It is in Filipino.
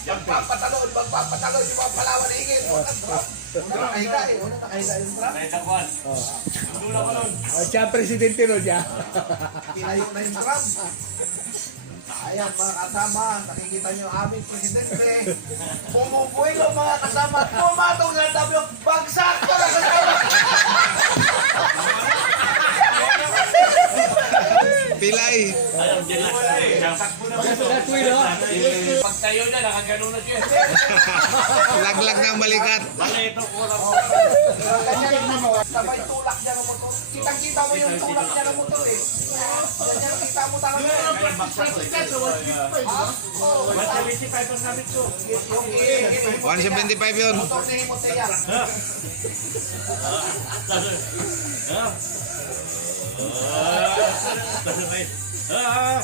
Magpapatalon, di ba palawan hingin. Nakahiga eh, nakahiga yung Trump. Siya ang presidente nun siya. Tinayo na yung Trump. Ayan mga kasama, nakikita niyo ang aming presidente. Bumubuhay ko mga kasama. Pumatong na tabi yung bagsak ko na kasama. Pilay. Pag tayo na, nakagano na siya. Laglag ng balikat. Ito ko lang. Sabay tulak niya ng motor. Kitang-kita mo yung tulak niya ng motor eh. Ganyan kita mo talaga. 175 ang gamit ko. 175 yun. Motor ni Himotea. Ah!